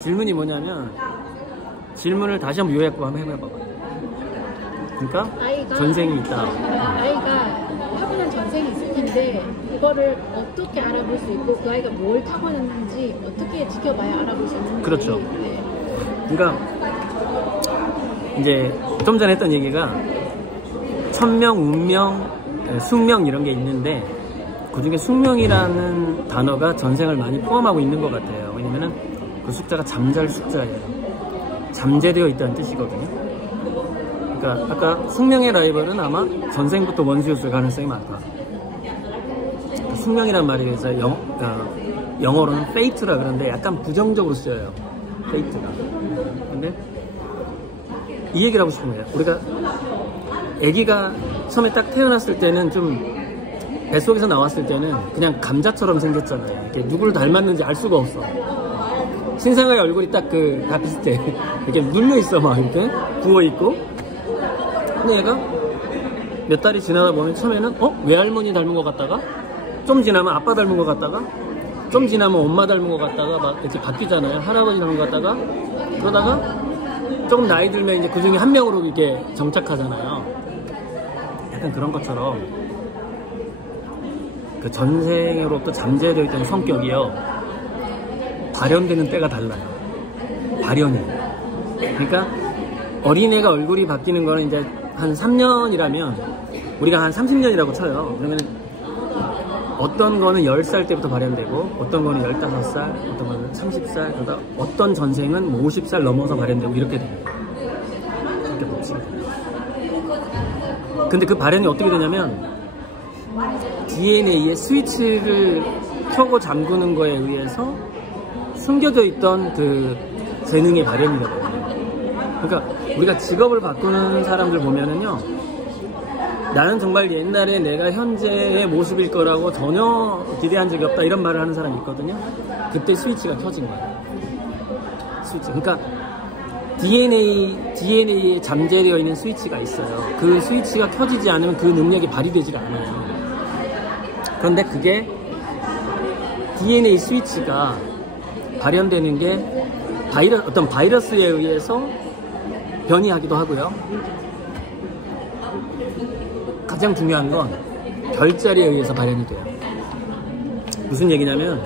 질문이 뭐냐면, 질문을 다시 한번 요약을 한번 해봐봐. 그러니까 아이가, 전생이 있다. 아이가 타고난 전생이 있을 텐데 이거를 어떻게 알아볼 수 있고 그 아이가 뭘 타고났는지 어떻게 지켜봐야 알아볼 수 있는지. 그렇죠. 네. 그러니까 이제 좀 전에 했던 얘기가 천명, 운명, 숙명 이런 게 있는데 그 중에 숙명이라는 단어가 전생을 많이 포함하고 있는 것 같아요. 왜냐면은 그 숫자가 잠잘 숫자예요. 잠재되어 있다는 뜻이거든요. 그러니까 아까 숙명의 라이벌은 아마 전생부터 원수였을 가능성이 많다. 숙명이란 말이 그래서 영어로는 fate라 그러는데 약간 부정적으로 쓰여요. fate가. 근데 이 얘기를 하고 싶은 거예요. 우리가 아기가 처음에 딱 태어났을 때는 좀 뱃속에서 나왔을 때는 그냥 감자처럼 생겼잖아요. 이렇게 누구를 닮았는지 알 수가 없어. 신생아의 얼굴이 딱 다 비슷해. 이렇게 눌려있어, 막 이렇게 부어있고. 근데 얘가 몇 달이 지나다 보면 처음에는 외할머니 닮은 것 같다가 좀 지나면 아빠 닮은 것 같다가 좀 지나면 엄마 닮은 것 같다가 막 이렇게 바뀌잖아요. 할아버지 닮은 것 같다가 그러다가 조금 나이 들면 이제 그 중에 한 명으로 이렇게 정착하잖아요. 약간 그런 것처럼 그 전생으로부터 잠재되어 있던 성격이요 발현되는 때가 달라요. 발현이. 그러니까 어린애가 얼굴이 바뀌는 거는 이제 한 3년이라면 우리가 한 30년이라고 쳐요. 그러면 어떤 거는 10살 때부터 발현되고 어떤 거는 15살, 어떤 거는 30살, 그러다 어떤 전생은 50살 넘어서 발현되고 이렇게 돼요. 이렇게 보시면 돼요. 근데 그 발현이 어떻게 되냐면 DNA의 스위치를 켜고 잠그는 거에 의해서 숨겨져 있던 그 재능의 발현이 되거든요. 그러니까 우리가 직업을 바꾸는 사람들 보면은요, 나는 정말 옛날에 내가 현재의 모습일 거라고 전혀 기대한 적이 없다 이런 말을 하는 사람이 있거든요. 그때 스위치가 켜진 거예요. 스위치. 그러니까 DNA에 잠재되어 있는 스위치가 있어요. 그 스위치가 켜지지 않으면 그 능력이 발휘되지 않아요. 그런데 그게 DNA 스위치가 발현되는 게 어떤 바이러스에 의해서 변이하기도 하고요. 가장 중요한 건 별자리에 의해서 발현이 돼요. 무슨 얘기냐면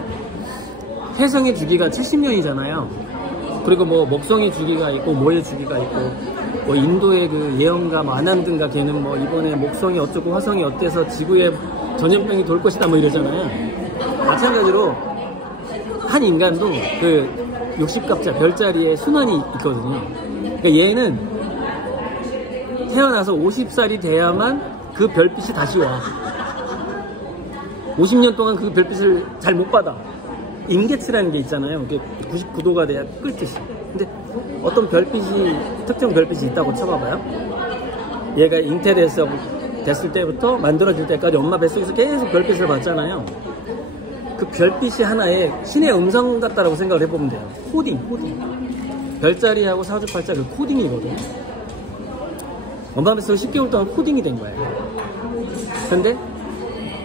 혜성의 주기가 70년이잖아요. 그리고 뭐 목성의 주기가 있고 모의 주기가 있고 뭐 인도의 그 예언가 아난드인가 걔는 뭐 이번에 목성이 어쩌고 화성이 어때서 지구에 전염병이 돌 것이다 뭐 이러잖아요. 마찬가지로 한 인간도 그 60갑자 별자리에 순환이 있거든요. 그러니까 얘는 태어나서 50살이 돼야만 그 별빛이 다시 와. 50년 동안 그 별빛을 잘 못 받아. 임계치라는 게 있잖아요. 99도가 돼야 끌듯이. 근데 어떤 특정 별빛이 있다고 쳐봐봐요. 얘가 됐을 때부터 만들어질 때까지 엄마 뱃속에서 계속 별빛을 받잖아요. 그 별빛이 하나의 신의 음성 같다라고 생각을 해보면 돼요. 코딩. 별자리하고 사주팔자 그 코딩이거든요. 엄마 뱃속에 10개월 동안 코딩이 된 거예요. 근데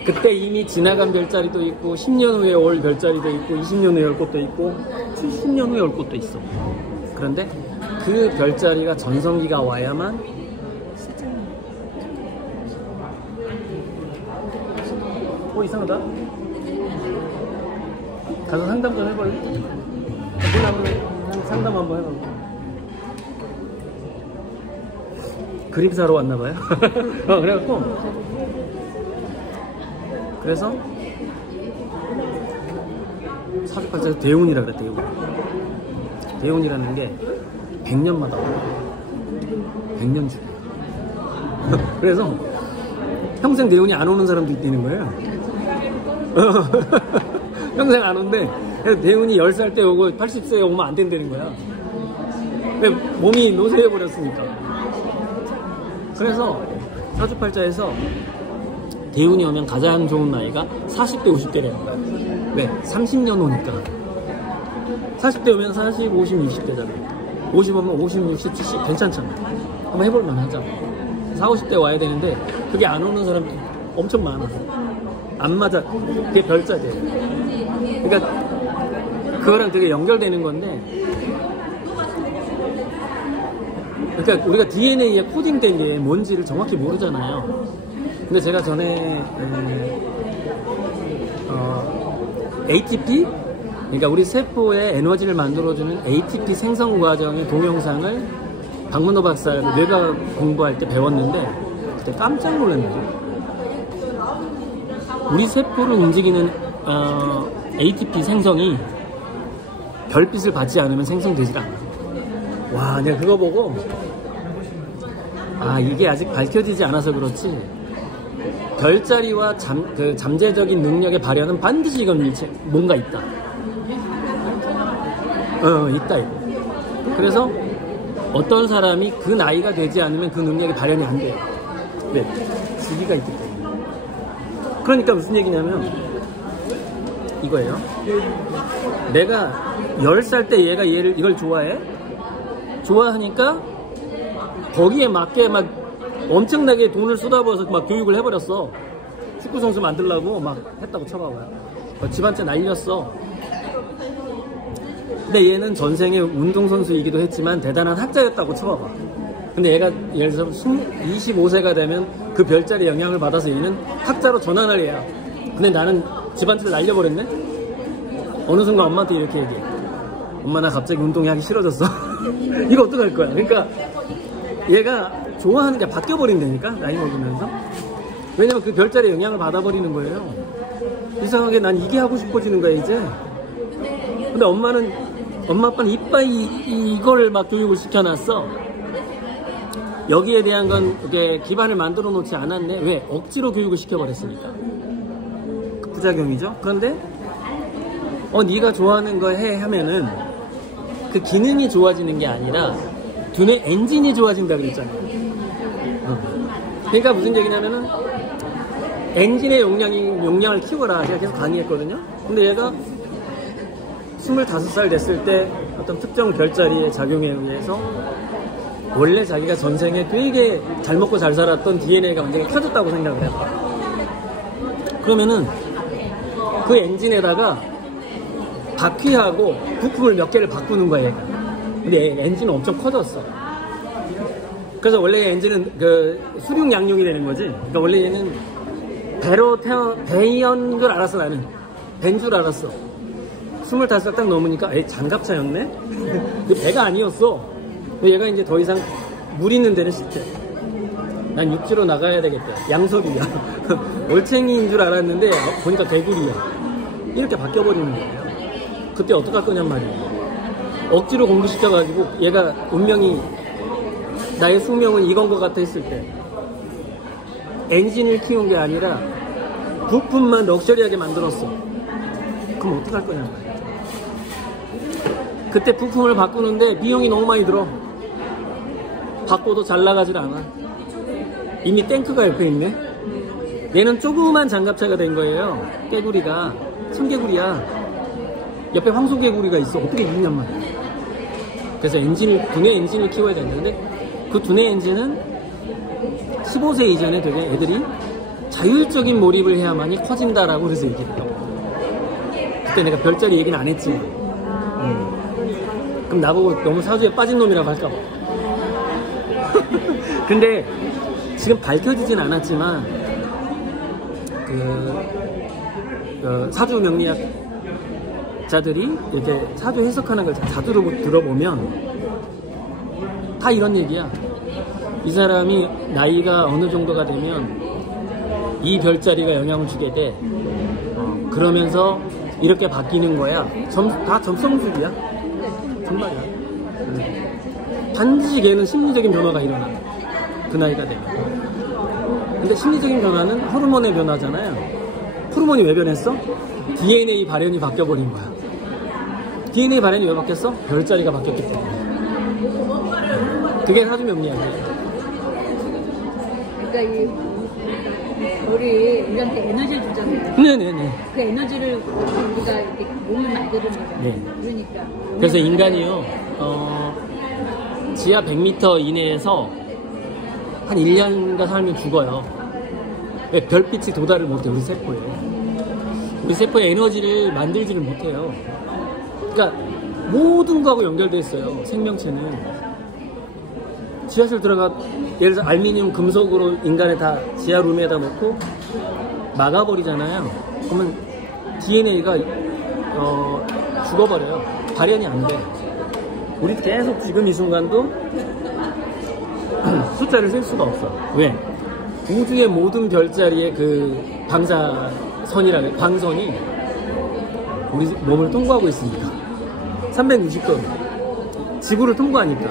그때 이미 지나간 별자리도 있고 10년 후에 올 별자리도 있고 20년 후에 올 것도 있고 70년 후에 올 것도 있어. 그런데 그 별자리가 전성기가 와야만 이상하다. 가서 상담 좀 해볼래? 상담 한번 해볼래? 그림 사러 왔나봐요. 그래서 사주팔자에서 대운이라 그래. 대운이라는 게 100년마다 와요. 100년 주기. 그래서 평생 대운이 안 오는 사람도 있다는 거예요. 평생 안 온대. 그래서 대운이 10살 때 오고 80세에 오면 안 된다는 거야. 몸이 노쇠해버렸으니까. 그래서 사주팔자에서 대운이 오면 가장 좋은 나이가 40대, 50대래요. 왜? 30년 오니까. 40대 오면 40, 50, 60대잖아요. 50 오면 50, 60, 70 괜찮잖아요. 한번 해볼만 하죠. 40, 50대 와야 되는데 그게 안 오는 사람이 엄청 많아. 안 맞아. 그게 별자리예요. 그러니까 그거랑 되게 연결되는 건데 그러니까 우리가 DNA에 코딩된 게 뭔지를 정확히 모르잖아요. 근데 제가 전에 ATP, 그러니까 우리 세포의 에너지를 만들어주는 ATP 생성 과정의 동영상을 박문호 박사 뇌가 공부할 때 배웠는데 그때 깜짝 놀랐는데, 우리 세포를 움직이는 ATP 생성이 별빛을 받지 않으면 생성되질 않아. 와, 내가 그거 보고 이게 아직 밝혀지지 않아서 그렇지 별자리와 잠재적인 능력의 발현은 반드시 이건 뭔가 있다. 있다. 그래서 어떤 사람이 그 나이가 되지 않으면 그 능력이 발현이 안 돼요. 네, 시기가 있기 때문에. 그러니까 무슨 얘기냐면 이거예요. 내가 10살 때 얘가 이걸 좋아해? 좋아하니까 거기에 맞게 막 엄청나게 돈을 쏟아부어서 막 교육을 해버렸어. 축구 선수 만들려고 막 했다고 쳐봐봐요. 집안째 날렸어. 근데 얘는 전생에 운동선수이기도 했지만 대단한 학자였다고 쳐봐봐. 근데 얘가 예를 들어서 25세가 되면 그 별자리 영향을 받아서 얘는 학자로 전환할 애야. 근데 나는 집안째를 날려버렸네? 어느 순간 엄마한테 이렇게 얘기해. 엄마, 나 갑자기 운동이 하기 싫어졌어. 이거 어떡할 거야? 그러니까 얘가 좋아하는 게 바뀌어버린다니까, 나이 먹으면서. 왜냐면 그 별자리에 영향을 받아버리는 거예요. 이상하게 난 이게 하고 싶어지는 거야, 이제. 근데 엄마 아빠는 이걸 막 교육을 시켜놨어. 여기에 대한 건 이게 기반을 만들어 놓지 않았네. 왜? 억지로 교육을 시켜버렸으니까. 그 부작용이죠. 그런데 네가 좋아하는 거 해 하면은 그 기능이 좋아지는 게 아니라 두뇌 엔진이 좋아진다 그랬잖아요. 그러니까 무슨 얘기냐면은 엔진의 용량을 키워라. 제가 계속 강의했거든요. 근데 얘가 25살 됐을 때 어떤 특정 별자리의 작용에 의해서 원래 자기가 전생에 되게 잘 먹고 잘 살았던 DNA가 완전히 켜졌다고 생각을 해봐. 그러면은 그 엔진에다가 바퀴하고 부품을 몇 개를 바꾸는 거야, 얘가. 근데 엔진은 엄청 커졌어. 그래서 원래 엔진은 그 수륙 양용이 되는 거지. 그러니까 원래 얘는 배인 줄 알았어, 나는. 배인 줄 알았어. 25살 딱 넘으니까 장갑차였네? 근데 배가 아니었어. 얘가 이제 더 이상 물 있는 데는 싫대. 난 육지로 나가야 되겠다. 양섭이야. 올챙이인 줄 알았는데 보니까 개구리야. 이렇게 바뀌어버리는 거예요. 그때 어떡할 거냔 말이에요. 억지로 공부시켜가지고 얘가 운명이 나의 숙명은 이건 것 같아 했을 때 엔진을 키운 게 아니라 부품만 럭셔리하게 만들었어. 그럼 어떡할 거냔 말이에요. 그때 부품을 바꾸는데 비용이 너무 많이 들어. 바꿔도 잘 나가질 않아. 이미 탱크가 옆에 있네. 얘는 조그만 장갑차가 된 거예요. 개구리가 청개구리야. 옆에 황소개구리가 있어. 어떻게 있냔 말이야. 그래서 두뇌 엔진을 키워야 되는데 그 두뇌 엔진은 15세 이전에 되게 애들이 자율적인 몰입을 해야만이 커진다라고 그래서 얘기했다고. 그때 내가 별자리 얘기는 안 했지. 그럼 나보고 너무 사주에 빠진 놈이라고 할까봐. 근데 지금 밝혀지진 않았지만 그 사주 명리학자들이 이렇게 사주 해석하는 걸 자주 들어보면 다 이런 얘기야. 이 사람이 나이가 어느 정도가 되면 이 별자리가 영향을 주게 돼. 그러면서 이렇게 바뀌는 거야. 다 점성술이야. 정말이야. 반드시 걔는 심리적인 변화가 일어나. 그 나이가 되면. 근데 심리적인 변화는 호르몬의 변화잖아요. 호르몬이 왜 변했어? DNA 발현이 바뀌어버린 거야. DNA 발현이 왜 바뀌었어? 별자리가 바뀌었기 때문에. 그게 사주명리학이야. 그러니까 우리한테 에너지를 주잖아요. 네네네. 그 에너지를 우리가 이렇게 몸을 만드는 거잖아요. 네. 그러니까. 그래서 인간이요, 지하 100m 이내에서 한 1년간 살면 죽어요. 왜? 별빛이 도달을 못해, 우리 세포에. 우리 세포의 에너지를 만들지를 못해요. 그러니까 모든 거하고 연결돼 있어요. 생명체는. 지하실 들어가 예를 들어 알루미늄 금속으로 인간을 다 지하룸에다 놓고 막아버리잖아요. 그러면 DNA가 죽어버려요. 발현이 안 돼. 우리 계속 지금 이 순간도 숫자를 쓸 수가 없어. 왜? 우주의 모든 별자리의 그 방사선이라는 광선이 우리 몸을 통과하고 있습니다. 360도 지구를 통과하니까.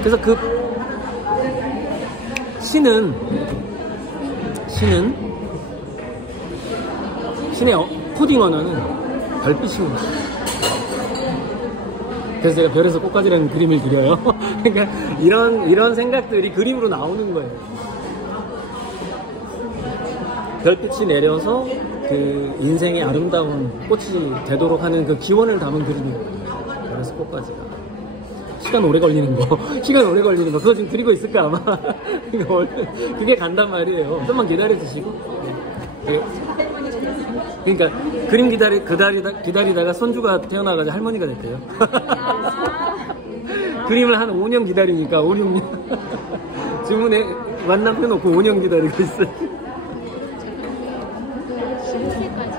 그래서 그 신의 코딩 언어는 별빛입니다. 그래서 제가 별에서 꽃까지라는 그림을 그려요. 그러니까 이런 생각들이 그림으로 나오는 거예요. 별빛이 내려서 그 인생의 아름다운 꽃이 되도록 하는 그 기원을 담은 그림이거든요. 별에서 꽃까지가. 시간 오래 걸리는 거. 그거 지금 그리고 있을까 아마. 그게 간단 말이에요. 좀만 기다려주시고. 그러니까 그림 기다리다가 손주가 태어나가지고 할머니가 됐대요. 그림을 한 5년 기다리니까 5, 6년. 지금은 만남 펴놓고 5년 기다리고 있어요. 15세까지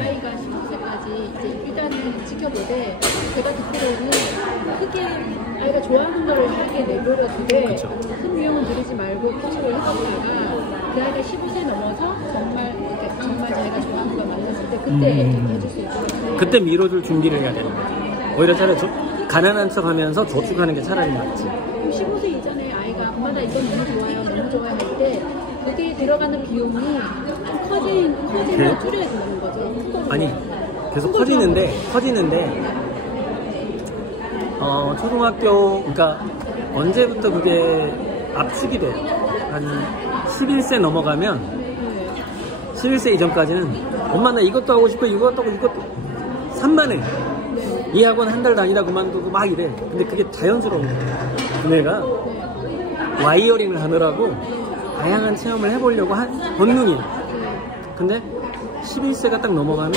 아이가 15세까지 이제 일단은 지켜보되 제가 듣기로는 크게 아이가 좋아하는 걸 하게 내버려두되 큰 비용은 들이지 말고 코치를 해보다가 그 아이가 15세 넘어서 정말 자기가 좋아하는 걸 만났을 때 그때 해줄 수 있거든요. 그때 밀어줄 준비를 해야 되는 거죠. 오히려 차라리 가난한 척 하면서 저축하는 게 차라리 낫지. 15세 이전에 아이가 엄마 나 이건 너무 좋아요 할 때 그게 들어가는 비용이 좀 커지면 줄여야 되는 거죠. 아니 계속 커지는데 초등학교 그러니까 언제부터 그게 압축이 돼요. 한 11세 넘어가면 11세 이전까지는 엄마 나 이것도 하고 싶어 이것도 3만에 이 학원 한 달 다니다 그만두고 막 이래. 근데 그게 자연스러운 거예요. 그네가 와이어링을 하느라고 다양한 체험을 해보려고 한 본능이에요. 근데 11세가 딱 넘어가면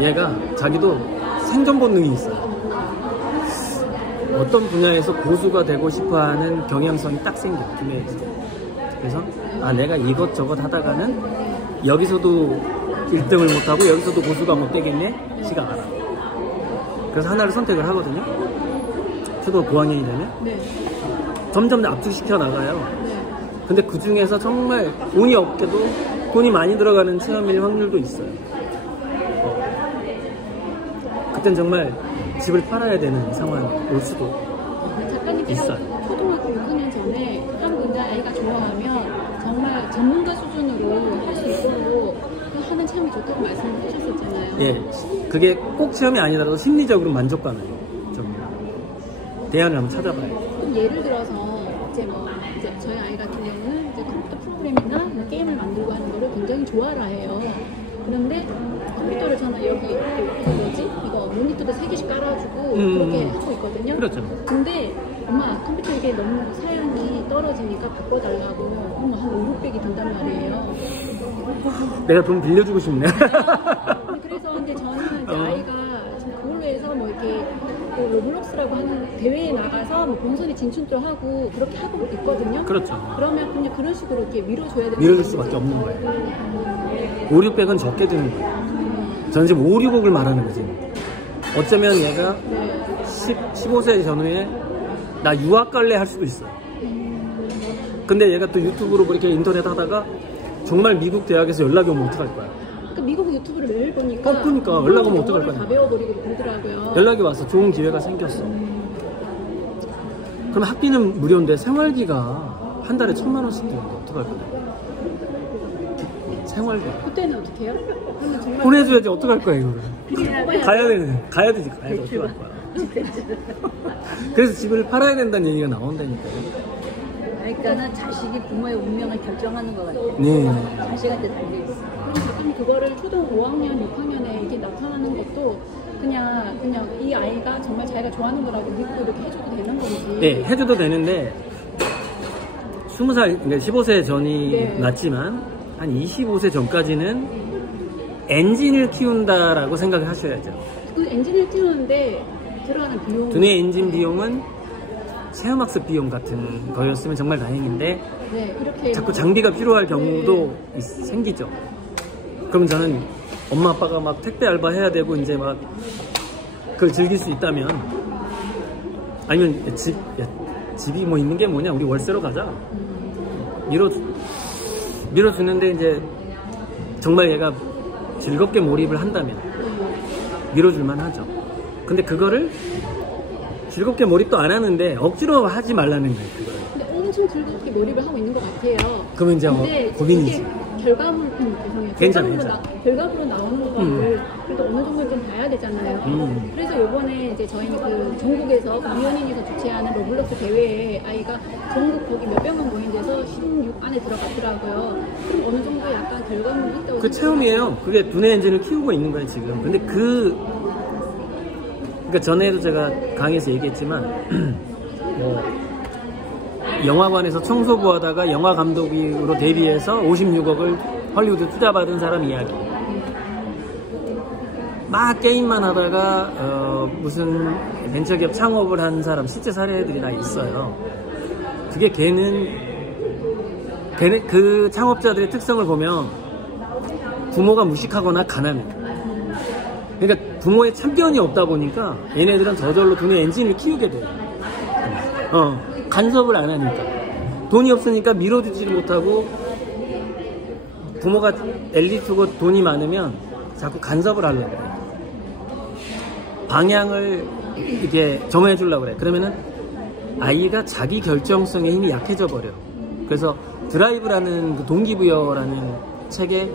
얘가 자기도 생존 본능이 있어요. 어떤 분야에서 고수가 되고 싶어하는 경향성이 딱 생겨요. 두뇌에서. 그래서 내가 이것저것 하다가는 여기서도 1등을 못하고 여기서도 고수가 못 되겠네? 지가 알아. 그래서 하나를 선택을 하거든요. 초등학교 고학년이 되면 점점 압축시켜 나가요. 근데 그 중에서 정말 운이 없게도 돈이 많이 들어가는 체험일 확률도 있어요. 그땐 정말 집을 팔아야 되는 상황이 올 수도 있어요. 초등학교 6학년 전에 한 분야 아이가 좋아하면 정말 전문가 수준으로 할 수 있도록 하는 체험이 좋다고 말씀을 해주셨었잖아요. 예, 그게 꼭 체험이 아니더라도 심리적으로 만족감을 좀 대안을 한번 찾아봐요. 그럼 예를 들어서 이제 저희 아이 같은 경우는 이제 컴퓨터 프로그램이나 게임을 만들고 하는 거를 굉장히 좋아라 해요. 그런데 컴퓨터를 저는 여기 이거 모니터도 3개씩 깔아주고 그렇게 하고 있거든요. 그렇죠. 근데 엄마 컴퓨터 이게 너무 사양이 떨어지니까 바꿔달라고 한 5, 600이 든단 말이에요. 내가 돈 빌려주고 싶네. 그래서 근데 저는 이제 아이가 그걸로 해서 뭐 이렇게 로블록스라고 하는 대회에 나가서 뭐 본선에 진출도 하고 그렇게 하고 있거든요. 그렇죠. 그러면 그냥 그런 식으로 이렇게 밀어줘야 되는 밀어줄 수밖에 없는 거예요. 5, 600은 적게 드는 거예요. 저는 지금 5, 6억을 말하는 거지. 어쩌면 얘가 15세 전후에 나 유학 갈래 할 수도 있어. 근데 얘가 또 유튜브로 이렇게 인터넷 하다가 정말 미국 대학에서 연락이 오면 어떡할 거야? 그러니까 미국 유튜브를 매일 보니까 그러니까 연락 오면 어떡할 거야? 다 배워버리고 그러더라고요. 연락이 와서 좋은 기회가 생겼어. 그럼 학비는 무료인데 생활비가 한 달에 1,000만 원씩 드는데 어떡할 거야? 생활비. 그때는 어떻게 해요? 보내줘야지 어떡할 거야 이거를. 가야 되지 어떡할 거야. 그래서 집을 팔아야 된다는 얘기가 나온다니까요. 그러니까는 자식이 부모의 운명을 결정하는 것 같아요. 네. 자식한테 달려있어. 그럼 그거를 초등 5학년, 6학년에 이렇게 나타나는 것도 그냥 이 아이가 정말 자기가 좋아하는 거라고 믿고 이렇게 해줘도 되는 건지. 네, 해줘도 되는데 20살, 그러니까 15세 전이 낫지만 한 25세 전까지는 엔진을 키운다라고 생각을 하셔야죠. 그 엔진을 키우는데 들어가는 비용. 두뇌 엔진 비용은 체험학습 비용 같은 거였으면 정말 다행인데 네, 이렇게 자꾸 장비가 필요할 경우도 생기죠. 그럼 저는 엄마 아빠가 막 택배 알바 해야 되고 이제 막 그걸 즐길 수 있다면, 아니면 집이 뭐 있는 게 뭐냐, 우리 월세로 가자, 밀어주는데 이제 정말 얘가 즐겁게 몰입을 한다면 밀어줄만 하죠. 근데 그거를 즐겁게 몰입도 안 하는데 억지로 하지 말라는 거예요. 그걸. 근데 엄청 즐겁게 몰입을 하고 있는 것 같아요. 그러면 이제 고민이지. 결과물, 괜찮아. 결과물로 나오는 거를 그래도 어느 정도 좀 봐야 되잖아요. 그래서 요번에 이제 저희는 그 전국에서 유연인에서 주최하는 로블록스 대회에 아이가 전국 거기 몇백만 모인 데서 16 안에 들어갔더라고요. 그럼 어느 정도 약간 결과물이 있다고. 그 체험이에요. 그게 두뇌 엔진을 키우고 있는 거예요, 지금. 근데 그러니까 전에도 제가 강의에서 얘기했지만, 영화관에서 청소부 하다가 영화 감독으로 데뷔해서 56억을 헐리우드 투자받은 사람 이야기. 막 게임만 하다가 무슨 벤처기업 창업을 한 사람 실제 사례들이 다 있어요. 그게 걔는 그 창업자들의 특성을 보면 부모가 무식하거나 가난해. 그러니까 부모의 참견이 없다 보니까 얘네들은 저절로 두뇌 엔진을 키우게 돼요. 간섭을 안 하니까. 돈이 없으니까 밀어주지를 못하고, 부모가 엘리트고 돈이 많으면 자꾸 간섭을 하려고 그래. 방향을 이렇게 정해 주려고 그래. 그러면은 아이가 자기 결정성의 힘이 약해져 버려. 그래서 드라이브라는 그 동기부여라는 책의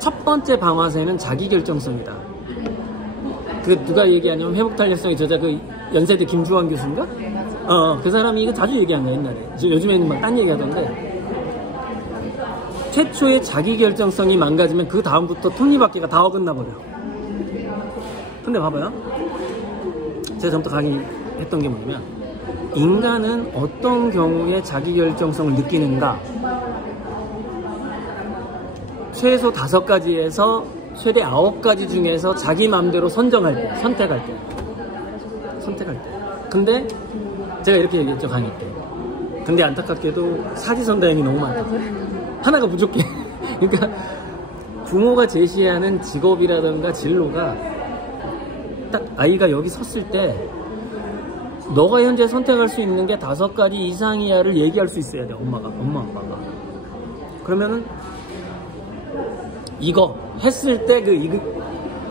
첫 번째 방아쇠는 자기 결정성이다. 그게 누가 얘기하냐면 회복탄력성의 저자 그 연세대 김주환 교수인가? 그 사람이 이거 자주 얘기한 거야, 옛날에. 요즘에는 막 딴 얘기 하던데. 최초의 자기 결정성이 망가지면 그 다음부터 톱니바퀴가 다 어긋나 버려. 근데 봐봐요. 제가 전부터 강의했던 게 뭐냐면, 인간은 어떤 경우에 자기 결정성을 느끼는가? 최소 5가지에서 최대 9가지 중에서 자기 마음대로 선택할 때. 근데 제가 이렇게 얘기했죠, 강의 때. 근데 안타깝게도 사지선다형이 너무 많다. 하나가 부족해. 그러니까 부모가 제시하는 직업이라든가 진로가 딱 아이가 여기 섰을 때 너가 현재 선택할 수 있는 게 5가지 이상이야를 얘기할 수 있어야 돼. 엄마 아빠가. 그러면은 이거 했을 때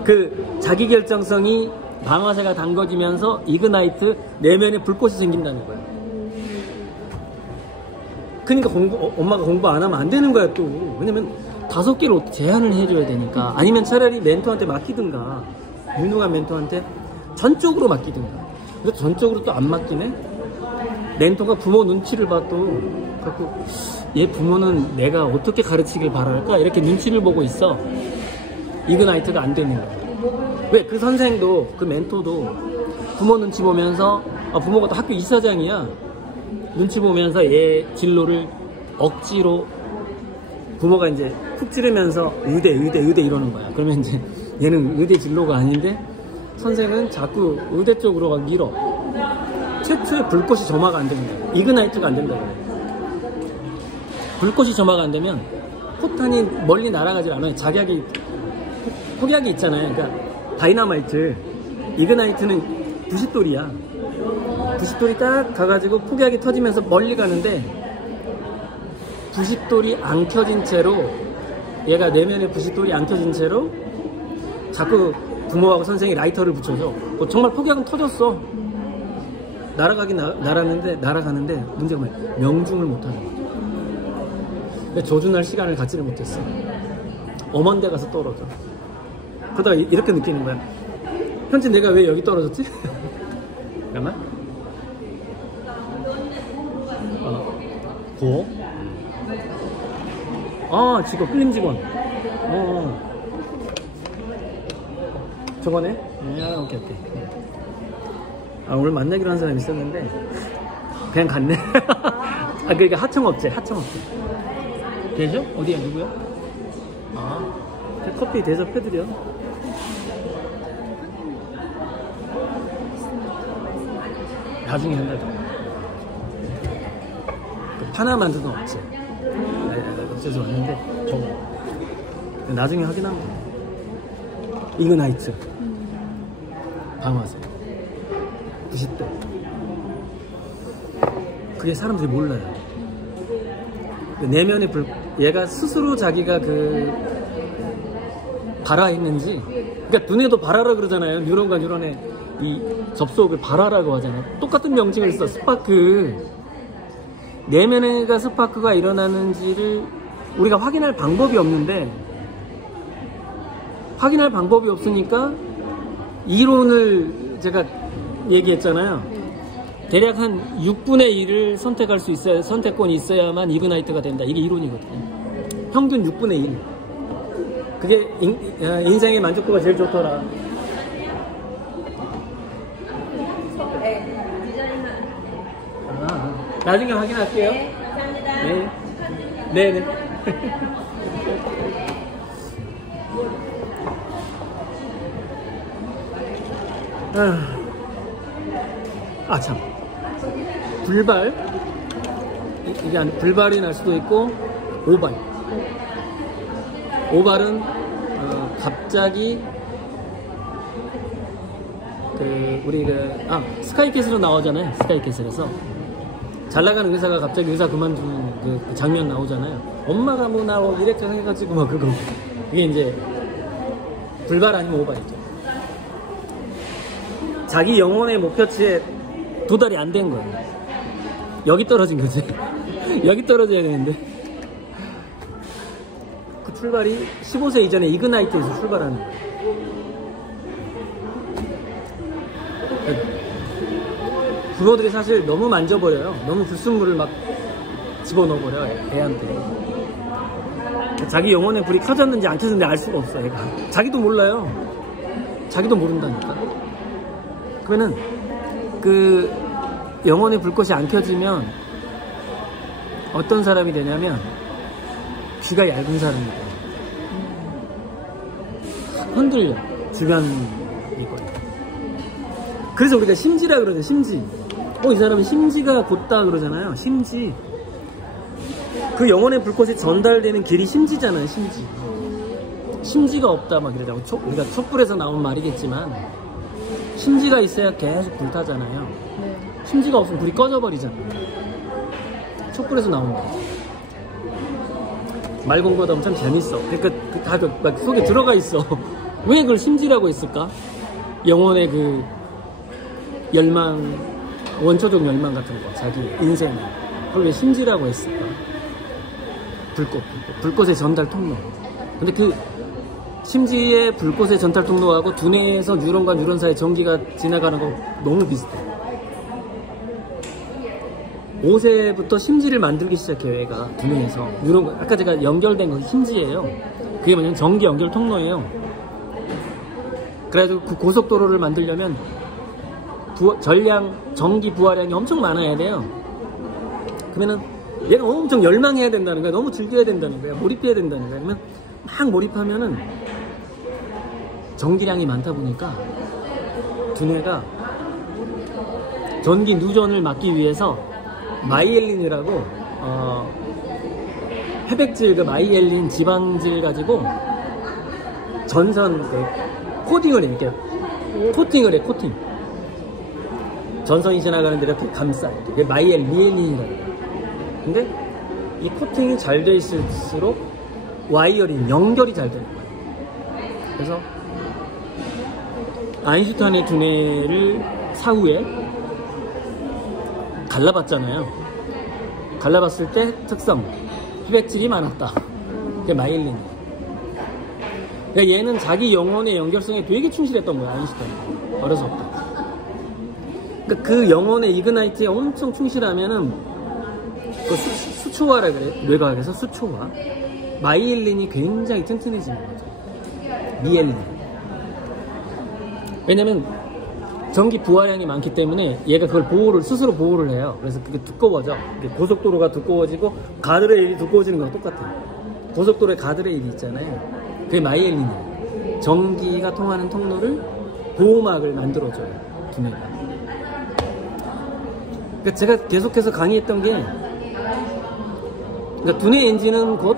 그 자기 결정성이 방아쇠가 담궈지면서 이그나이트 내면에 불꽃이 생긴다는 거야. 그러니까 엄마가 공부 안 하면 안 되는 거야 또. 왜냐면 5개를 제한을 해줘야 되니까. 아니면 차라리 멘토한테 맡기든가, 유능한 멘토한테 전적으로 맡기든가. 근데 전적으로 또 안 맡기네? 멘토가 부모 눈치를 봐 또. 그래갖고 얘 부모는 내가 어떻게 가르치길 바랄까? 이렇게 눈치를 보고 있어. 이그나이트가 안 되는 거야. 왜? 그 선생도, 그 멘토도 부모 눈치 보면서, 부모가 또 학교 이사장이야. 눈치 보면서 얘 진로를 억지로, 부모가 이제 푹 찌르면서 의대 이러는 거야. 그러면 이제 얘는 의대 진로가 아닌데 선생은 자꾸 의대 쪽으로 막 밀어. 최초의 불꽃이 점화가 안 됩니다. 이그나이트가 안 된다고 그래. 불꽃이 점화가 안 되면 포탄이 멀리 날아가질 않아요. 폭약이 있잖아요. 그러니까 다이너마이트, 이그나이트는 부싯돌이야. 부싯돌이 딱 가가지고 폭약이 터지면서 멀리 가는데, 부싯돌이 안 켜진 채로, 얘가 내면에 부싯돌이 안 켜진 채로 자꾸 부모하고 선생이 라이터를 붙여줘. 정말 폭약은 터졌어. 날아가는데 문제가 뭐야? 명중을 못하는 거죠. 근데 조준할 시간을 갖지를 못했어. 엄한 데 가서 떨어져. 그러다가 이렇게 느끼는 거야. 현재 내가 왜 여기 떨어졌지? 잠깐만. 구호. 직원, 끌림 직원. 저거네? 오케이. 오늘 만나기로 한 사람이 있었는데, 그냥 갔네. 그러니까 하청업체. 걔죠? 어디야, 누구야? 커피 대접해드려. 나중에 한다. 그 파나 만드는 업체. 어째서 왔는데 저거 나중에 확인하면 돼. 이그나이트 방화제 90도. 그게 사람들이 몰라요. 내면의 얘가 스스로 자기가 발화했는지, 그러니까 눈에도 발화라 그러잖아요. 뉴런과 뉴런의 이 접속을 발화라고 하잖아요. 똑같은 명칭을 써. 스파크. 내면에가 스파크가 일어나는지를 우리가 확인할 방법이 없는데, 확인할 방법이 없으니까 이론을 제가 얘기했잖아요. 대략 한 6분의 1을 선택할 수 있어야, 선택권이 있어야만 이그나이트가 된다. 이게 이론이거든요. 평균 6분의 1. 그게 인생의 만족도가 제일 좋더라. 나중에 확인할게요. 네, 감사합니다. 네. 네네. 아, 참. 불발. 이게 불발이 날 수도 있고, 오발. 오발은, 갑자기, 스카이캐슬로 나오잖아요. 스카이캐슬에서. 잘 나가는 의사가 갑자기 의사 그만두는 그 장면 나오잖아요. 엄마가 뭐 나 이랬죠 해가지고 막 그거. 그게 이제, 불발 아니면 오발이죠. 자기 영혼의 목표치에 도달이 안 된 거예요. 여기 떨어진 거지. 여기 떨어져야 되는데. 그 출발이 15세 이전에 이그나이트에서 출발하는 거예요. 부모들이 사실 너무 만져버려요. 너무 불순물을 막 집어넣어버려요, 애한테. 자기 영혼의 불이 켜졌는지 안 켜졌는지 알 수가 없어, 애가. 자기도 몰라요. 자기도 모른다니까. 그러면은 그 영혼의 불꽃이 안 켜지면 어떤 사람이 되냐면 귀가 얇은 사람이 돼요. 흔들려, 주변 이거. 그래서 우리가 심지라 그러죠. 심지. 이 사람은 심지가 곧다 그러잖아요. 심지. 그 영혼의 불꽃이 전달되는 길이 심지잖아요. 심지. 심지가 없다 막 이러자고. 우리가 촛불에서 나온 말이겠지만 심지가 있어야 계속 불타잖아요. 네. 심지가 없으면 불이 꺼져버리잖아요. 촛불에서 나온 거. 말 공부하다 보면 참 재밌어. 그러니까 다 막 속에 들어가 있어. 왜 그걸 심지라고 했을까? 영혼의 그 열망, 원초적 열망 같은 거, 자기 인생. 그걸 왜 심지라고 했을까? 불꽃의 전달 통로. 근데 그 심지의 불꽃의 전달 통로하고 두뇌에서 뉴런과 뉴런 사이에 전기가 지나가는 거 너무 비슷해. 5세부터 심지를 만들기 시작해요, 얘가. 두뇌에서. 뉴런, 아까 제가 연결된 건 심지예요. 그게 뭐냐면 전기 연결 통로예요. 그래가지고 그 고속도로를 만들려면 전기 부하량이 엄청 많아야 돼요. 그러면은 얘가 엄청 열망해야 된다는 거야. 너무 즐겨야 된다는 거야. 몰입해야 된다는 거야. 그러면 막 몰입하면은 전기량이 많다 보니까 두뇌가 전기 누전을 막기 위해서 마이엘린이라고 회백질, 그 마이엘린 지방질 가지고 전선 코팅을 해. 이렇게 코팅을 해. 코팅. 전선이 지나가는데 이렇게 감싸. 이게 미엘린이라고. 근데 이 코팅이 잘 돼 있을수록 와이어링, 연결이 잘 되는 거예요. 그래서 아인슈타인의 두뇌를 사후에 갈라봤잖아요. 갈라봤을 때 특성, 회백질이 많았다. 그게 마이엘린. 그러니까 얘는 자기 영혼의 연결성에 되게 충실했던 거야, 아인슈타인. 어려서부터. 그러니까 그 영혼의 이그나이트에 엄청 충실하면은 그 수초화라 그래. 뇌과학에서 수초화. 마이엘린이 굉장히 튼튼해지는 거죠. 미엘린. 왜냐면 전기 부하량이 많기 때문에 얘가 그걸 스스로 보호를 해요. 그래서 그게 두꺼워져. 고속도로가 두꺼워지고 가드레일이 두꺼워지는 거랑 똑같아요. 고속도로에 가드레일이 있잖아요. 그게 마이엘린이에요. 전기가 통하는 통로를 보호막을 만들어줘요, 두뇌가. 그러니까 제가 계속해서 강의했던 게, 그러니까 두뇌 엔진은 곧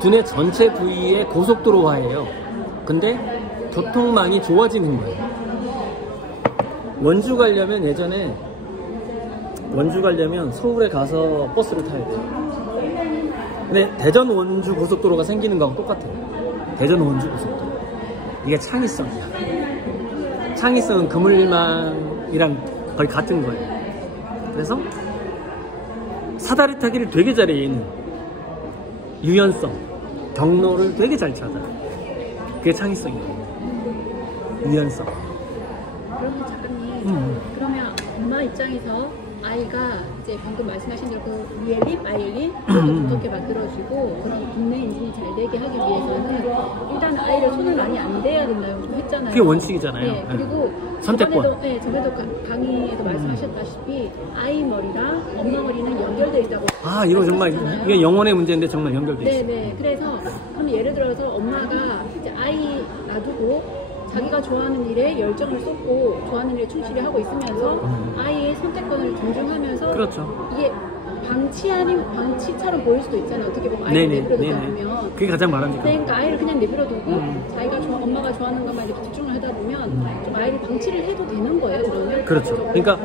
두뇌 전체 부위의 고속도로화예요. 근데 교통망이 좋아지는 거예요. 원주 가려면 예전에 원주 가려면 서울에 가서 버스를 타야 돼요. 근데 대전 원주 고속도로가 생기는 거하고 똑같아요. 대전 원주 고속도로. 이게 창의성이야. 창의성은 그물망이랑 거의 같은 거예요. 그래서 사다리 타기를 되게 잘해, 얘는. 유연성, 경로를 되게 잘 찾아요. 그게 창의성이에요. 유연성. 그러면 작가님, 그러면 엄마 입장에서 아이가 이제 방금 말씀하신 대로 그 미엘린, 마이엘린 어떻게 만들어주고 그런 두뇌 엔진이 잘 되게 하기 위해서는 일단 아이를 손을 많이 안 대야 된다고 했잖아요. 그게 원칙이잖아요. 네, 그리고 선택권. 저번에도 강의에도 말씀하셨다시피 아이 머리랑 엄마 머리는 연결되어 있다고. 아, 이거 정말 이게 영혼의 문제인데 정말 연결돼 있어요. 네네. 그래서 그럼 예를 들어서 엄마가 이제 아이 놔두고 자기가 좋아하는 일에 열정을 쏟고 좋아하는 일에 충실히 하고 있으면서 아이의 선택권을 존중하면서 그렇죠. 이게 방치 아닌 방치처럼 보일 수도 있잖아요. 어떻게 보면 아이를 내버려두다 보면. 그게 가장 바람직한. 그러니까 아이를 그냥 내버려두고 자기가 엄마가 좋아하는 것만 이렇게 집중을 하다 보면 좀 아이를 방치를 해도 되는 거예요. 그러면. 그렇죠. 그러니까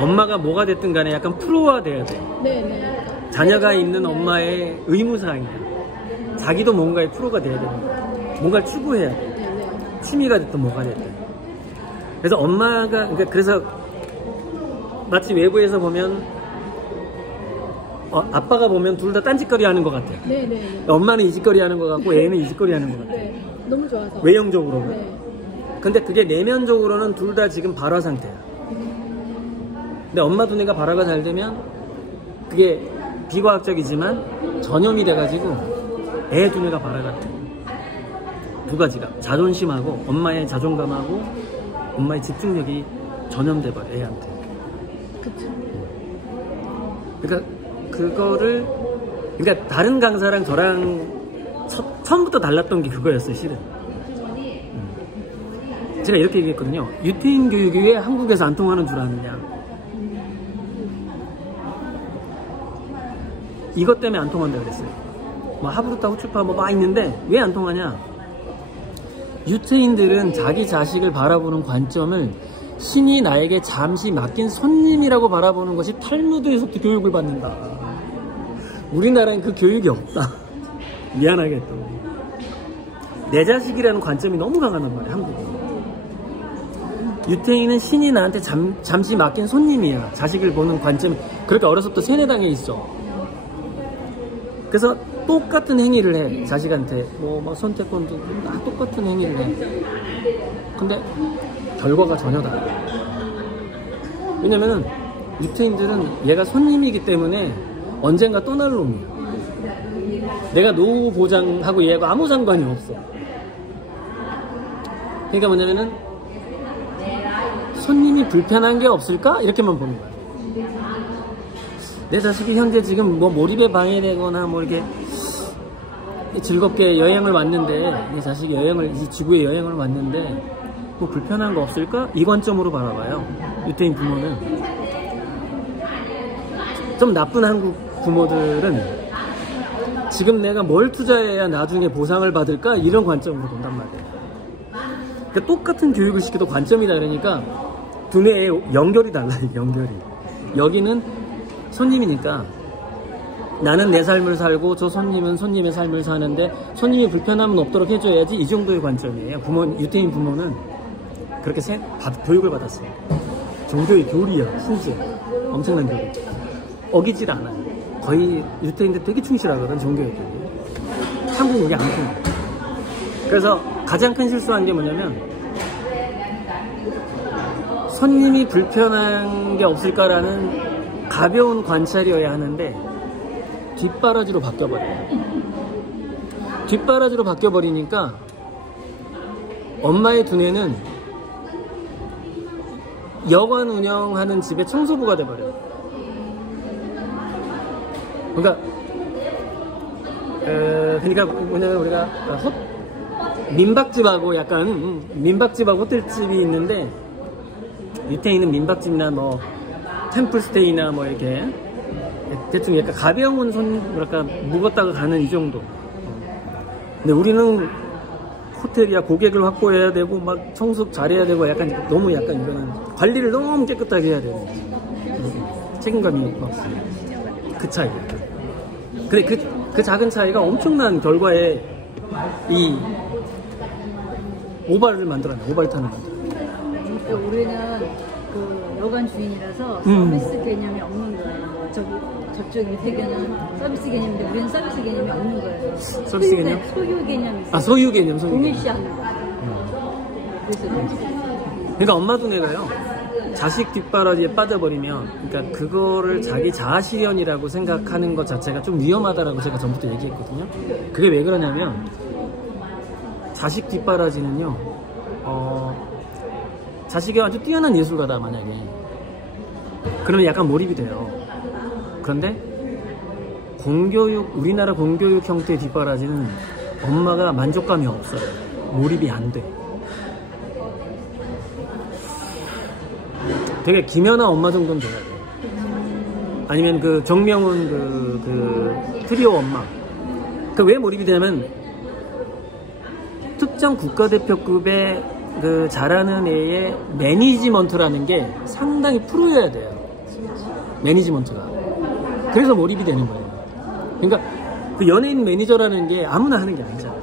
엄마가 뭐가 됐든 간에 약간 프로화 돼야 돼. 네네. 자녀가 있는 엄마의 의무사항이야. 자기도 뭔가의 프로가 돼야 되는 거야. 뭔가를 추구해야 돼. 네네. 취미가 됐든 뭐가 됐든. 그래서 엄마가, 그러니까 그래서 마치 외부에서 보면 아빠가 보면 둘 다 딴짓거리 하는 것 같아. 네네. 엄마는 이짓거리 하는 것 같고 애는 이짓거리 하는 것 같아. 네. 너무 좋아서. 외형적으로는. 네. 근데 그게 내면적으로는 둘 다 지금 발화 상태야. 근데 엄마 두뇌가 발화가 잘 되면 그게 비과학적이지만 전염이 돼가지고 애 두뇌가 발화가 돼. 두 가지가 자존심하고 엄마의 자존감하고 엄마의 집중력이 전염돼 버려, 애한테. 그쵸. 그러니까 그거를, 그러니까 다른 강사랑 저랑 처음부터 달랐던 게 그거였어요, 실은. 제가 이렇게 얘기했거든요. 유태인 교육이 왜 한국에서 안 통하는 줄 아느냐. 이것 때문에 안 통한다고 그랬어요. 뭐 하브루타, 후추파 뭐 막 있는데 왜 안 통하냐. 유태인들은 자기 자식을 바라보는 관점을 신이 나에게 잠시 맡긴 손님이라고 바라보는 것이 탈무드에서부터 교육을 받는다. 우리나라엔 그 교육이 없다. 미안하게 또. 내 자식이라는 관점이 너무 강하단 말이야, 한국은. 유태인은 신이 나한테 잠시 맡긴 손님이야. 자식을 보는 관점이. 그렇게 어려서부터 세뇌당해 있어. 그래서 똑같은 행위를 해. 자식한테 뭐 선택권도 다 똑같은 행위를 해. 근데 결과가 전혀 달라. 왜냐면은 유태인들은 얘가 손님이기 때문에 언젠가 떠날 놈이야. 내가 노후 보장하고 얘하고 아무 상관이 없어. 그러니까 뭐냐면은 손님이 불편한 게 없을까? 이렇게만 보는 거야. 내 자식이 현재 지금 뭐 몰입에 방해되거나 뭐 이렇게 즐겁게 여행을 왔는데, 내 자식이 이 지구에 여행을 왔는데 뭐 불편한 거 없을까? 이 관점으로 바라봐요. 유태인 부모는. 좀 나쁜 한국 부모들은 지금 내가 뭘 투자해야 나중에 보상을 받을까? 이런 관점으로 본단 말이에요. 그러니까 똑같은 교육을 시켜도 관점이 다르니까 두뇌의 연결이 달라요. 연결이. 여기는 손님이니까 나는 내 삶을 살고 저 손님은 손님의 삶을 사는데 손님이 불편함은 없도록 해줘야지, 이 정도의 관점이에요. 유태인 부모는 그렇게 교육을 받았어요. 종교의 교리야, 심지어. 엄청난 교리. 어기질 않아요. 거의 유태인들 되게 충실하거든, 종교의 교리. 한국은 그게 안 통해. 그래서 가장 큰 실수한 게 뭐냐면, 손님이 불편한 게 없을까라는 가벼운 관찰이어야 하는데 뒷바라지로 바뀌어버려요. 뒷바라지로 바뀌어버리니까 엄마의 두뇌는 여관 운영하는 집의 청소부가 돼버려요. 그러니까 그러니까 뭐냐면 우리가 민박집하고 약간 민박집하고 호텔집이 있는데 밑에 있는 민박집이나 뭐 템플스테이나 뭐 이렇게 대충 약간 가벼운 뭐랄까 묵었다가 가는 이 정도. 근데 우리는 호텔이야 고객을 확보해야 되고 막 청소 잘해야 되고 약간 너무 약간 이거는 관리를 너무 깨끗하게 해야 되는 책임감이 없어. 그 차이. 근데 그 작은 차이가 엄청난 결과에 이 오발을 만들어내. 오발 타는 거. 그러니까 우리는 그 여관 주인이라서 서비스 개념이 없는 거예요. 저쪽 대견은 서비스 개념인데 우리는 서비스 개념이 없는 거예요. 서비스 개념? 소유 개념이 있어요. 아, 소유 개념. 동일시하는 거. 그래서 그러니까 엄마도 내가요. 자식 뒷바라지에 빠져버리면 그러니까 그거를 자기 자아실현이라고 생각하는 것 자체가 좀 위험하다라고 제가 전부터 얘기했거든요. 그게 왜 그러냐면 자식 뒷바라지는요. 자식이 아주 뛰어난 예술가다 만약에 그러면 약간 몰입이 돼요. 그런데 우리나라 공교육 형태의 뒷바라지는 엄마가 만족감이 없어요. 몰입이 안 돼. 되게 김연아 엄마 정도는 돼야 돼. 아니면 그 정명훈 그 트리오 엄마. 그 왜 몰입이 되냐면 특정 국가대표급의 그 잘하는 애의 매니지먼트라는 게 상당히 프로여야 돼요. 매니지먼트가. 그래서 몰입이 되는 거예요. 그러니까 그 연예인 매니저라는 게 아무나 하는 게 아니잖아요.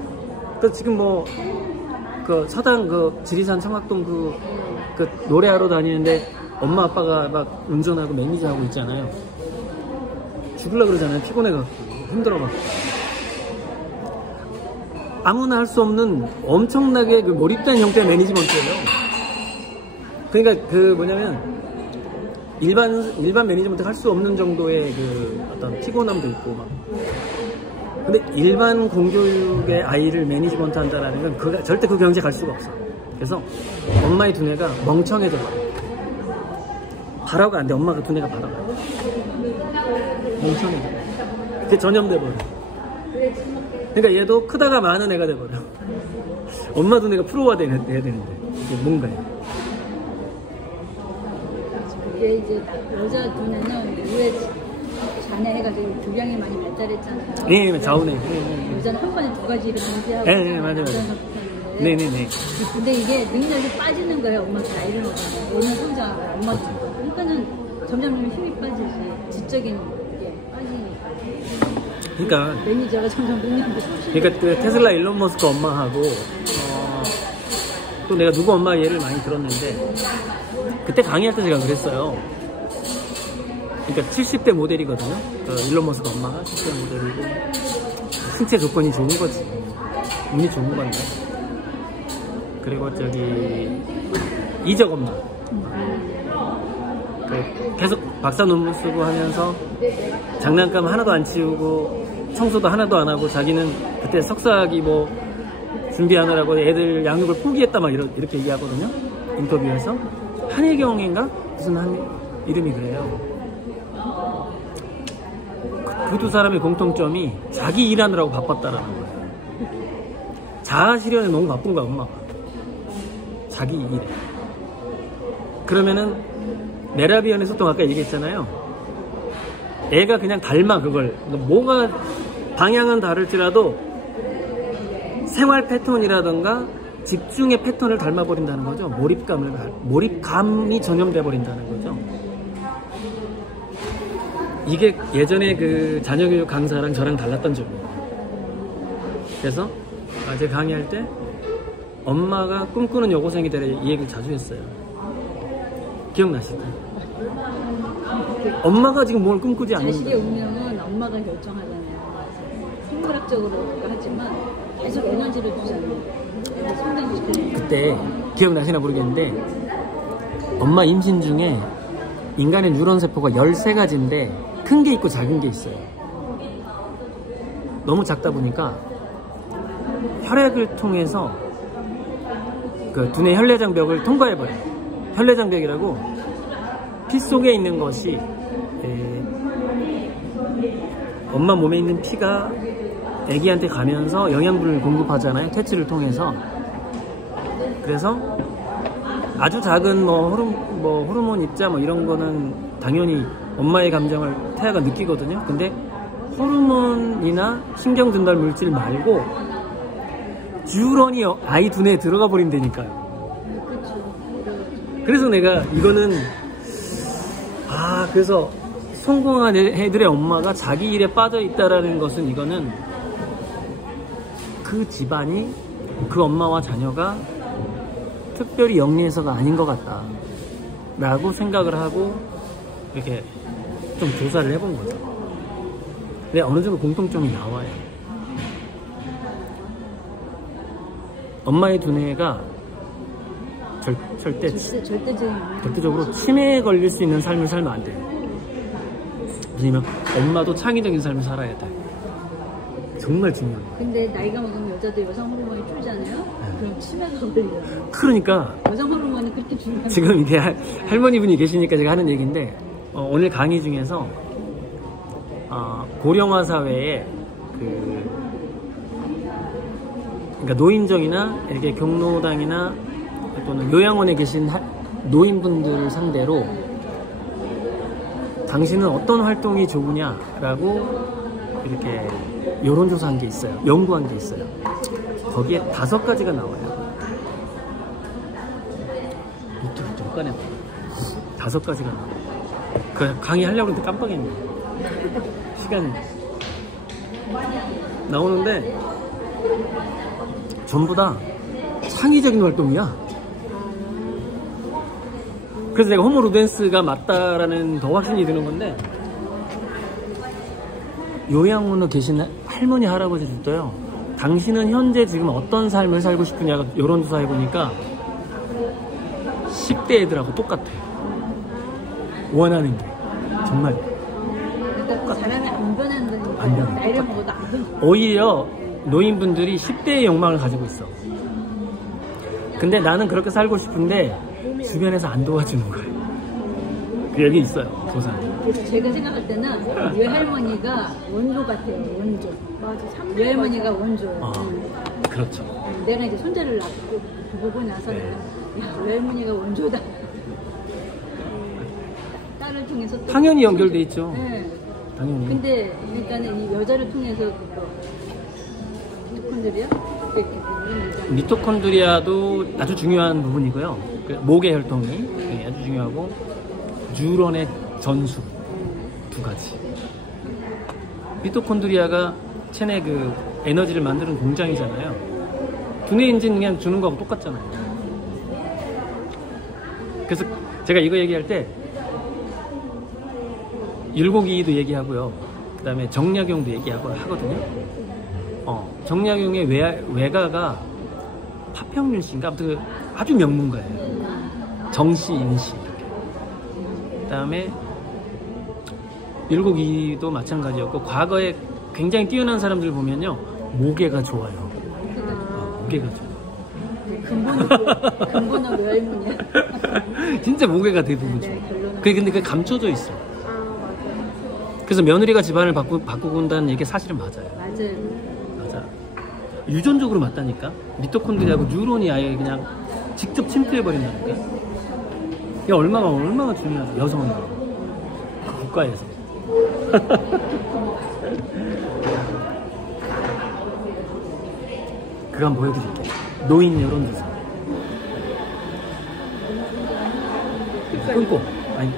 그 지금 뭐 그 서당 그 지리산 청학동 그 노래하러 다니는데 엄마 아빠가 막 운전하고 매니저하고 있잖아요. 죽을라 그러잖아요. 피곤해갖고 힘들어갖고. 아무나 할 수 없는 엄청나게 그 몰입된 형태의 매니지먼트예요. 그러니까 그 뭐냐면 일반 매니지먼트 할 수 없는 정도의 그 어떤 피곤함도 있고 막. 근데 일반 공교육의 아이를 매니지먼트 한다라는 건 절대 그 경지에 갈 수가 없어. 그래서 엄마의 두뇌가 멍청해져 봐. 바라가 안 돼. 엄마가 두뇌가 바라가. 멍청해져. 그게 전염돼 버려. 그러니까 얘도 크다가 많은 애가 돼버려. 엄마 두뇌가 프로화 돼야 되는데 이게 뭔가요? 그게 이제 여자 두뇌는 위에 자네 해가지고 교양이 많이 발달했잖아요. 네, 좌우네. 여자는 한 번에 두 가지를 동시에 하고. 네, 맞아요. 네네네. 근데 이게 능력이 빠지는 거예요. 엄마가 나이를 먹으면. 얘는 성장하고 엄마도. 그러니까는 점점 힘이 빠지지. 지적인 게 빠지니까. 그러니까 매니저가 점점 능력이 솟지. 그러니까 그 테슬라 일론 머스크 엄마하고 또 내가 누구 엄마 예를 많이 들었는데 그때 강의할 때 제가 그랬어요. 그러니까 70대 모델이거든요. 그 일론 머스크 엄마가 70대 모델이고 신체 조건이 좋은 거지. 운이 좋은 건데. 그리고 저기 이적 엄마. 계속 박사 논문 쓰고 하면서 장난감 하나도 안 치우고 청소도 하나도 안 하고 자기는 그때 석사학위 뭐 준비하느라고 애들 양육을 포기했다 막 이렇게 얘기하거든요. 인터뷰에서 한혜경인가 무슨 한 이름이 그래요. 그 두 사람의 공통점이 자기 일하느라고 바빴다라는 거예요. 자아 실현에 너무 바쁜 거야 엄마가. 자기 일. 그러면은 메라비언의 소통 아까 얘기했잖아요. 애가 그냥 닮아 그걸. 뭐가 방향은 다를지라도 생활 패턴이라던가 집중의 패턴을 닮아버린다는 거죠. 몰입감이 전염돼 버린다는 거죠. 이게 예전에 그 자녀교육 강사랑 저랑 달랐던 점이에요. 그래서 제가 강의할 때 엄마가 꿈꾸는 여고생이 되라 이 얘기를 자주 했어요. 기억나시죠? 엄마가 지금 뭘 꿈꾸지 않는다. 자식의 운명은 엄마가 결정하잖아요. 생물학적으로 하지만 계속 에너지를 주잖아요. 성장시키는. 그때 기억나시나 모르겠는데 엄마 임신 중에 인간의 뉴런 세포가 13가지인데 큰 게 있고 작은 게 있어요. 너무 작다 보니까 혈액을 통해서 그 두뇌 혈내장벽을 통과해버려요. 혈내장벽이라고 피 속에 있는 것이 엄마 몸에 있는 피가 애기한테 가면서 영양분을 공급하잖아요. 퇴치를 통해서. 그래서 아주 작은 호르몬 입자 이런 거는 당연히 엄마의 감정을 태아가 느끼거든요. 근데 호르몬이나 신경 전달 물질 말고 듀런이 아이 두뇌에 들어가 버린다니까요. 그래서 내가 이거는 그래서 성공한 애들의 엄마가 자기 일에 빠져 있다라는 것은 이거는 그 집안이 그 엄마와 자녀가 특별히 영리해서가 아닌 것 같다 라고 생각을 하고 이렇게 좀 조사를 해본 거죠. 근데 어느 정도 공통점이 나와요. 엄마의 두뇌가 절대적으로 치매에 걸릴 수 있는 삶을 살면 안 돼요. 왜냐면 엄마도 창의적인 삶을 살아야 돼. 정말 중요해요. 근데 나이가 먹으면 여자도 여성 호르몬이 줄잖아요? 그럼 치매가 걸려요. 그러니까 여성 호르몬이 그렇게 중요해요. 지금 이게 할머니분이 계시니까 제가 하는 얘기인데 오늘 강의 중에서 고령화 사회에 그러니까 노인정이나 이렇게 경로당이나 또는 요양원에 계신 노인분들을 상대로 당신은 어떤 활동이 좋으냐라고 이렇게 여론조사한 게 있어요. 연구한 게 있어요. 거기에 5가지가 나와요. 유튜브 좀 꺼내봐. 5가지가 나와요. 그 강의 하려고 했는데 깜빡했네. 시간이 나오는데 전부 다 창의적인 활동이야. 그래서 내가 호모 루덴스가 맞다라는 더 확신이 드는 건데, 요양원에 계신 할머니 할아버지들도요, 당신은 현재 지금 어떤 삶을 살고 싶으냐고 여론조사 해보니까 10대 애들하고 똑같아. 원하는 게 정말 그러니까 사람이 안 변한다니까. 안 변해. 나이를 먹어도 안 변해. 오히려 노인분들이 10대의 욕망을 가지고 있어. 근데 나는 그렇게 살고 싶은데 주변에서 안 도와주는 거예요. 그 얘기 있어요, 조사. 그래서 제가 생각할 때는 외할머니가 원조 같아요. 원조. 맞아. 외할머니가 원조예요. 그렇죠. 내가 이제 손자를 낳고 보고 나서는 야, 외할머니가 원조다. 딸을 통해서 또 당연히 연결돼 있죠. 네. 당연히. 근데 그러니까는 이 여자를 통해서 미토콘드리아 미토콘드리아도 아주 중요한 부분이고요. 그 목의 혈통이 아주 중요하고, 뉴런의 전수 2가지. 미토콘드리아가 체내 그 에너지를 만드는 공장이잖아요. 두뇌 엔진 그냥 주는 거하고 똑같잖아요. 그래서 제가 이거 얘기할 때 율곡이도 얘기하고요. 그 다음에 정약용도 얘기하고 하거든요. 정약용의 외가가 파평윤씨인가? 아무튼 아주 명문가예요. 정씨, 인씨. 그 다음에 율곡이도 마찬가지였고, 과거에 굉장히 뛰어난 사람들 보면요, 모계가 좋아요. 모계가 좋아. 근본은 외할머니야. 진짜 모계가 대부분 좋아. 근데 그게 감춰져 있어. 그래서 며느리가 집안을 바꾸고 온다는 얘기 사실은 맞아요. 맞아요. 맞아. 유전적으로 맞다니까. 미토콘드리아하고 뉴런이 아예 그냥 직접 침투해버린다니까. 이게 얼마나 중요하죠, 여성은. 국가에서. 그거 한번 보여드릴게요. 노인 여론조사. 끊고. 아니.